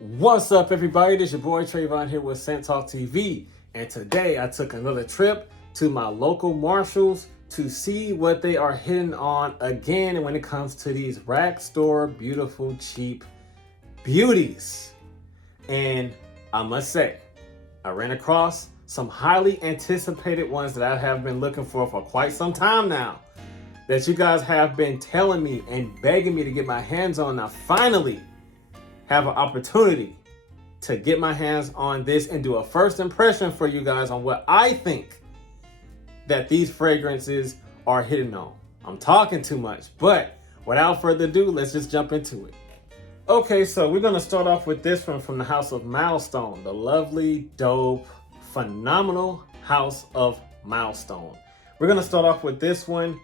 What's up, everybody? This is your boy Trayvon here with Scent Talk TV, and today I took another trip to my local Marshalls to see what they are hitting on again when it comes to these rack store beautiful cheap beauties. And I must say, I ran across some highly anticipated ones that I have been looking for quite some time now, that you guys have been telling me and begging me to get my hands on. Now finally have an opportunity to get my hands on this and do a first impression for you guys on what I think that these fragrances are hitting on. I'm talking too much, but without further ado, let's just jump into it. Okay, so we're gonna start off with this one from the house of Milestone, the lovely, dope, phenomenal house of Milestone. We're gonna start off with this one.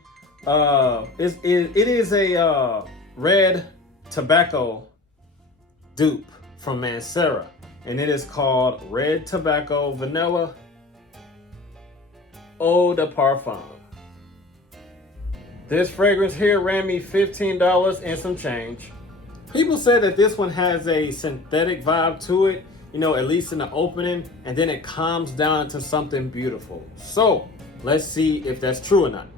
It is a red tobacco dupe from Mancera, and it is called Red Tobacco Vanilla Eau de Parfum. This fragrance here ran me $15 and some change. People said that this one has a synthetic vibe to it, you know, at least in the opening, and then it calms down into something beautiful. So let's see if that's true or not.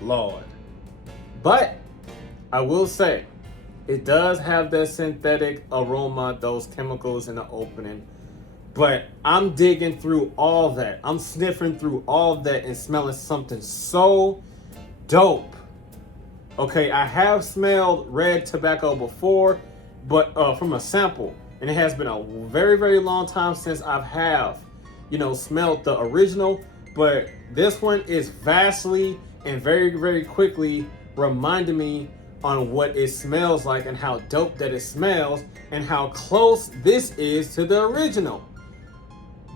Lord. But I will say, it does have that synthetic aroma, those chemicals in the opening. But I'm digging through all that. I'm sniffing through all that and smelling something so dope. Okay, I have smelled red tobacco before, but from a sample. And it has been a very, very long time since I've smelled the original. But this one is vastly and very, very quickly reminding me on what it smells like and how dope that it smells and how close this is to the original.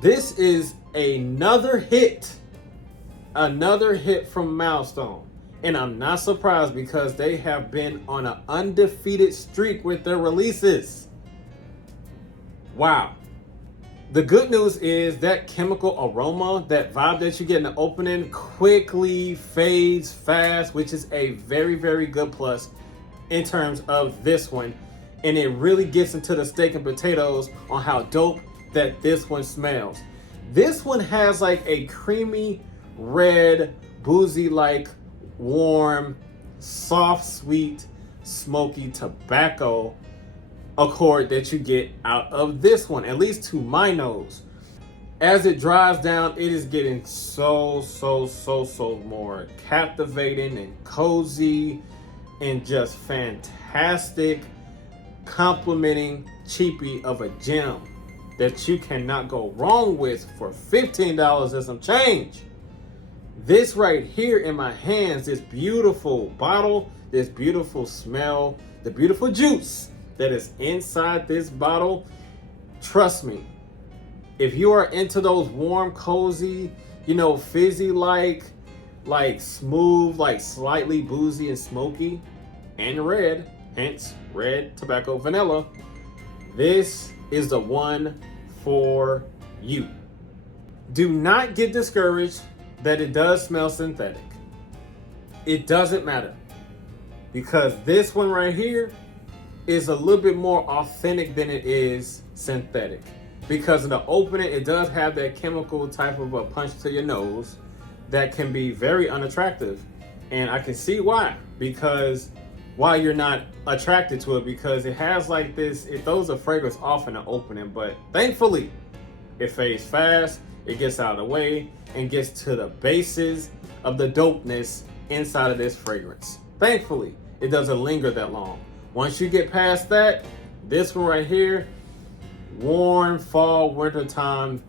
This is another hit from Milestone. And I'm not surprised because they have been on an undefeated streak with their releases. Wow. The good news is that chemical aroma, that vibe that you get in the opening quickly fades fast, which is a very, very good plus in terms of this one. And it really gets into the steak and potatoes on how dope that this one smells. This one has like a creamy, red, boozy-like, warm, soft, sweet, smoky tobacco accord that you get out of this one, at least to my nose. As it dries down, it is getting so more captivating and cozy and just fantastic, complimenting cheapie of a gem that you cannot go wrong with for $15 and some change. This right here in my hands, this beautiful bottle, this beautiful smell, the beautiful juice that is inside this bottle, trust me, if you are into those warm, cozy, fizzy like smooth, like slightly boozy and smoky and red, hence red tobacco vanilla, this is the one for you. Do not get discouraged that it does smell synthetic. It doesn't matter, because this one right here is a little bit more authentic than it is synthetic. Because in the opening, it does have that chemical type of a punch to your nose that can be very unattractive. And I can see why. Because why you're not attracted to it, because it has like this, it throws a fragrance off in the opening, but thankfully it fades fast, it gets out of the way, and gets to the basis of the dopeness inside of this fragrance. Thankfully, it doesn't linger that long. Once you get past that, this one right here, warm fall, wintertime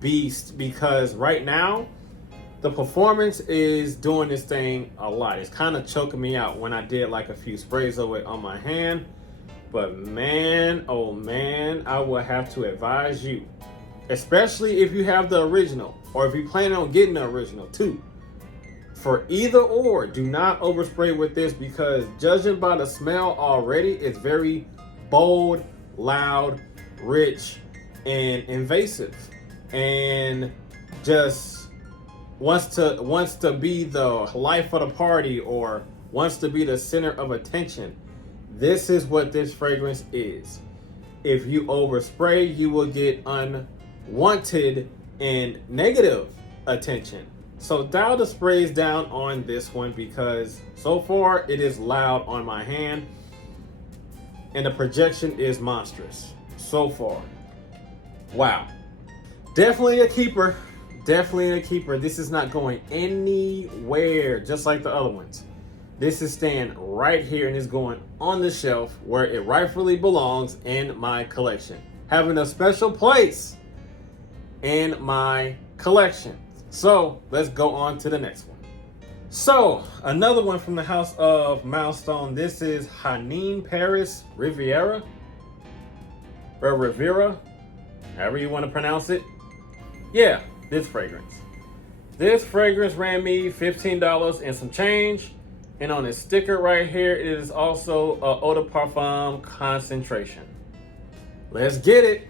beast, because right now, the performance is doing this thing a lot. It's kind of choking me out when I did like a few sprays of it on my hand. But man, oh man, I will have to advise you, especially if you have the original, or if you plan on getting the original too. For either or, do not overspray with this, because judging by the smell already, it's very bold, loud, rich, and invasive and just wants to be the life of the party or wants to be the center of attention. This is what this fragrance is. If you overspray, you will get unwanted and negative attention. So dial the sprays down on this one because so far it is loud on my hand and the projection is monstrous so far. Wow. Definitely a keeper. Definitely a keeper. This is not going anywhere just like the other ones. This is staying right here and is going on the shelf where it rightfully belongs in my collection. Having a special place in my collection. So let's go on to the next one. So another one from the house of Milestone. This is Haneen Paris Rivera. Or Rivera, however you want to pronounce it. Yeah, this fragrance. This fragrance ran me $15 and some change. And on the sticker right here, it is also a eau de parfum concentration. Let's get it.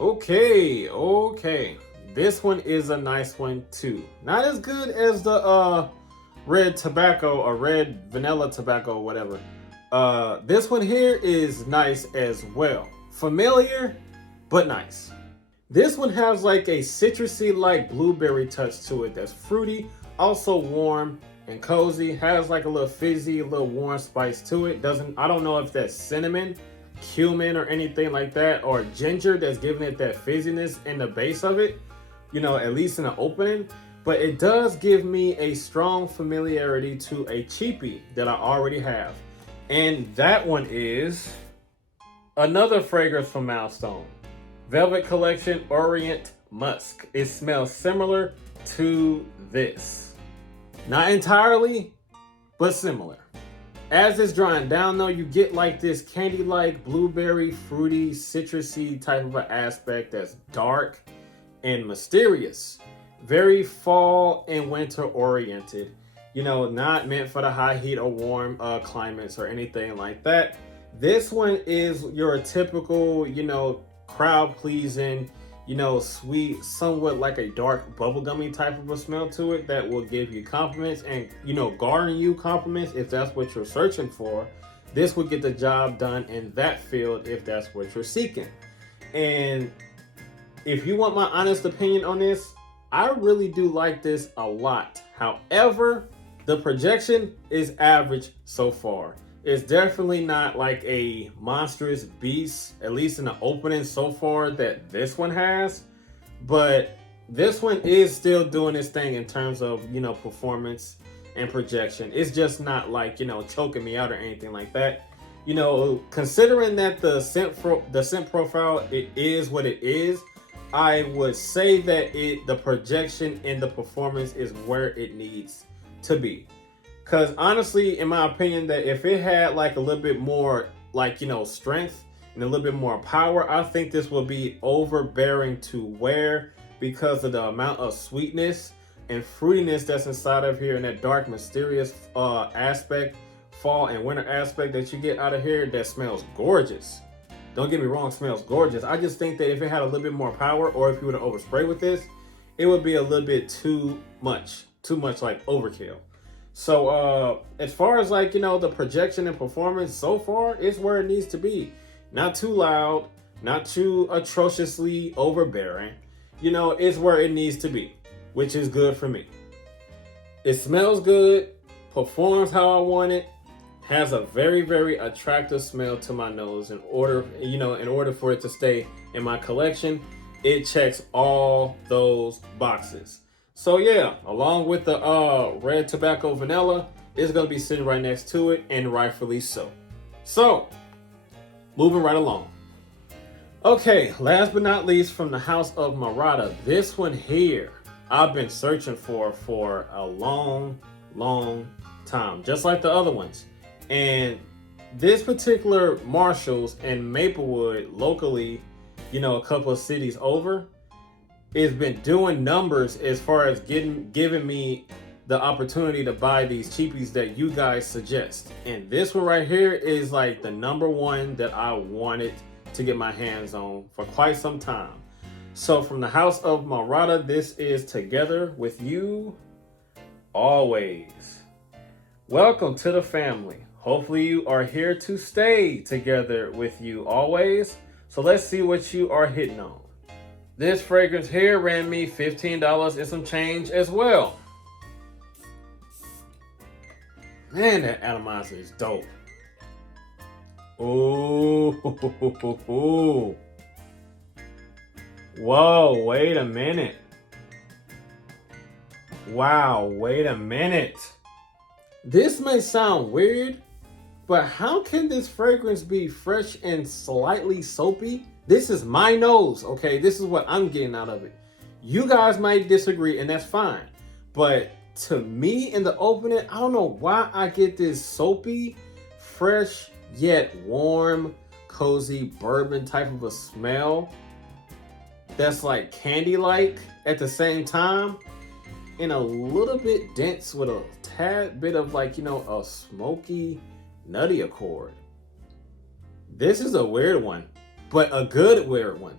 Okay. This one is a nice one too. Not as good as the red tobacco or red vanilla tobacco or whatever. This one here is nice as well. Familiar, but nice. This one has like a citrusy like blueberry touch to it that's fruity, also warm and cozy. Has like a little fizzy, a little warm spice to it. I don't know if that's cinnamon, cumin or anything like that, or ginger that's giving it that fizziness in the base of it, you know, at least in the opening. But it does give me a strong familiarity to a cheapie that I already have. And that one is another fragrance from Milestone. Velvet Collection Orient Musk. It smells similar to this. Not entirely, but similar. As it's drying down though, you get like this candy-like, blueberry, fruity, citrusy type of an aspect that's dark and mysterious. Very fall and winter oriented. You know, not meant for the high heat or warm climates or anything like that. This one is your typical, you know, crowd pleasing, you know, sweet, somewhat like a dark bubblegummy type of a smell to it that will give you compliments and, you know, garner you compliments if that's what you're searching for. This would get the job done in that field if that's what you're seeking. And if you want my honest opinion on this, I really do like this a lot. However, the projection is average so far. It's definitely not like a monstrous beast, at least in the opening so far that this one has. But this one is still doing its thing in terms of, you know, performance and projection. It's just not like, you know, choking me out or anything like that. You know, considering that the scent profile, it is what it is, I would say that the projection and the performance is where it needs to be. Because honestly, in my opinion, that if it had like a little bit more like, you know, strength and a little bit more power, I think this will be overbearing to wear because of the amount of sweetness and fruitiness that's inside of here and that dark, mysterious aspect, fall and winter aspect that you get out of here that smells gorgeous. Don't get me wrong, smells gorgeous. I just think that if it had a little bit more power or if you were to overspray with this, it would be a little bit too much like overkill. So as far as like, you know, the projection and performance so far, it's where it needs to be. Not too loud, not too atrociously overbearing. You know, it's where it needs to be, which is good for me. It smells good, performs how I want it, has a very, very attractive smell to my nose. In order for it to stay in my collection, it checks all those boxes. So yeah, along with the red tobacco vanilla, it's gonna be sitting right next to it, and rightfully so. So, moving right along. Okay, last but not least, from the house of Mirada, this one here, I've been searching for a long time, just like the other ones. And this particular Marshalls and Maplewood locally, you know, a couple of cities over, it's been doing numbers as far as giving me the opportunity to buy these cheapies that you guys suggest. And this one right here is like the number one that I wanted to get my hands on for quite some time. So from the house of Mirada, this is Together With You Always. Welcome to the family. Hopefully you are here to stay together with you always. So let's see what you are hitting on. This fragrance here ran me $15 and some change as well. Man, that atomizer is dope. Ooh. Whoa, wait a minute. Wow, wait a minute. This may sound weird, but how can this fragrance be fresh and slightly soapy? This is my nose, okay? This is what I'm getting out of it. You guys might disagree, and that's fine. But to me, in the opening, I don't know why I get this soapy, fresh, yet warm, cozy bourbon type of a smell that's like candy-like at the same time, and a little bit dense with a tad bit of like, a smoky, nutty accord. This is a weird one, but a good weird one.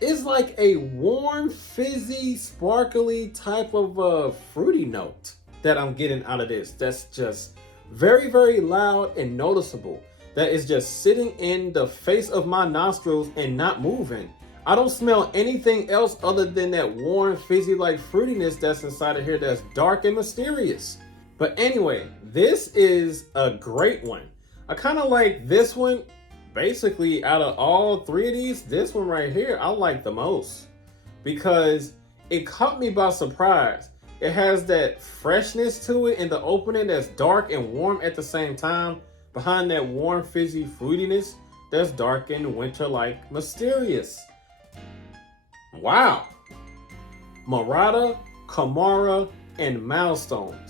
It's like a warm, fizzy, sparkly type of fruity note that I'm getting out of this. That's just very, very loud and noticeable. That is just sitting in the face of my nostrils and not moving. I don't smell anything else other than that warm, fizzy-like fruitiness that's inside of here that's dark and mysterious. But anyway, this is a great one. I kind of like this one. Basically, out of all three of these, this one right here, I like the most because it caught me by surprise. It has that freshness to it in the opening that's dark and warm at the same time, behind that warm, fizzy fruitiness that's dark and winter-like mysterious. Wow. Mirada, Camara, and Milestone.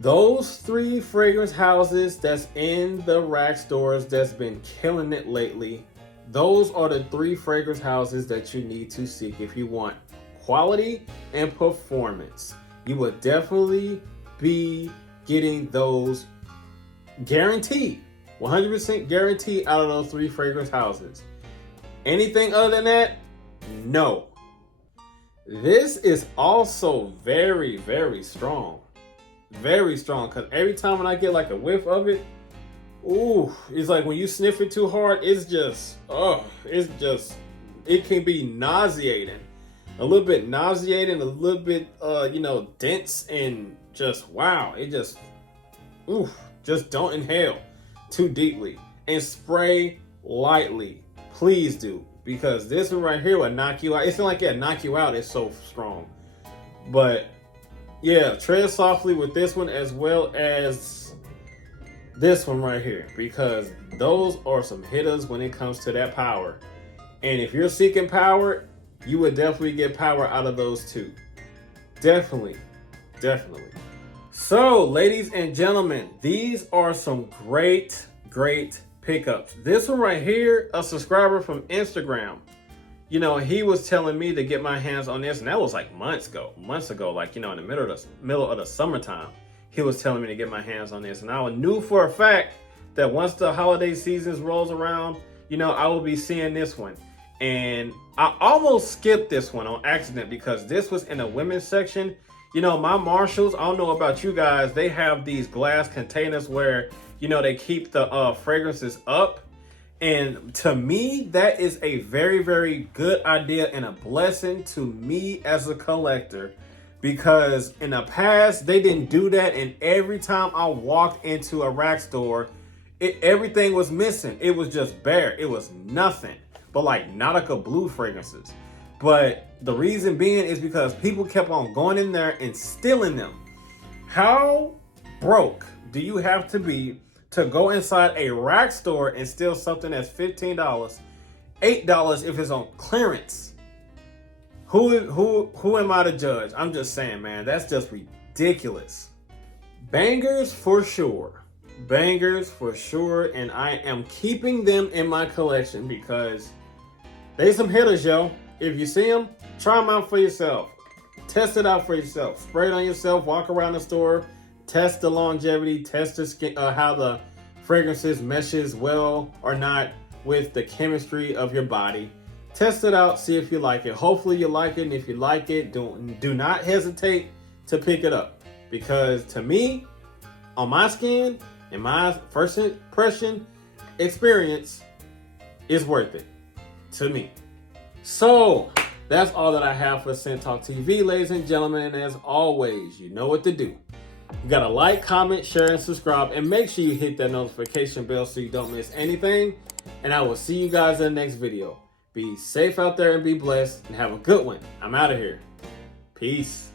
Those three fragrance houses that's in the rack stores that's been killing it lately, those are the three fragrance houses that you need to seek if you want quality and performance. You will definitely be getting those guaranteed, 100% guaranteed out of those three fragrance houses. Anything other than that, no. This is also very, very strong. Very strong, because every time when I get like a whiff of it, ooh, it's like when you sniff it too hard, it can be nauseating. A little bit nauseating, a little bit, dense, and just, wow. It just don't inhale too deeply and spray lightly. Please do, because this one right here will knock you out. It's not like it'll knock you out. It's so strong. But yeah, tread softly with this one as well as this one right here, because those are some hitters when it comes to that power. And if you're seeking power, you would definitely get power out of those two. Definitely. So, ladies and gentlemen, these are some great pickups. This one right here, a subscriber from Instagram, he was telling me to get my hands on this, and that was like months ago, like, in the middle of the summertime, he was telling me to get my hands on this. And I knew for a fact that once the holiday seasons rolls around, I will be seeing this one. And I almost skipped this one on accident because this was in the women's section. My Marshalls, I don't know about you guys, they have these glass containers where, they keep the fragrances up. And to me, that is a very, very good idea and a blessing to me as a collector, because in the past, they didn't do that. And every time I walked into a rack store, everything was missing. It was just bare. It was nothing but like Nautica Blue fragrances. But the reason being is because people kept on going in there and stealing them. How broke do you have to be to go inside a rack store and steal something that's $15, $8 if it's on clearance? Who am I to judge? I'm just saying, man, that's just ridiculous. Bangers for sure. And I am keeping them in my collection because they some hitters, yo. If you see them, try them out for yourself. Test it out for yourself. Spray it on yourself. Walk around the store. Test the longevity. Test the skin, how the fragrances meshes well or not with the chemistry of your body. Test it out. See if you like it. Hopefully you like it. And if you like it, do not hesitate to pick it up. Because to me, on my skin, in my first impression experience, it's worth it to me. So that's all that I have for Scent Talk TV, ladies and gentlemen. And as always, you know what to do. You gotta like, comment, share, and subscribe, and make sure you hit that notification bell so you don't miss anything. And I will see you guys in the next video. Be safe out there and be blessed, and have a good one. I'm out of here. Peace.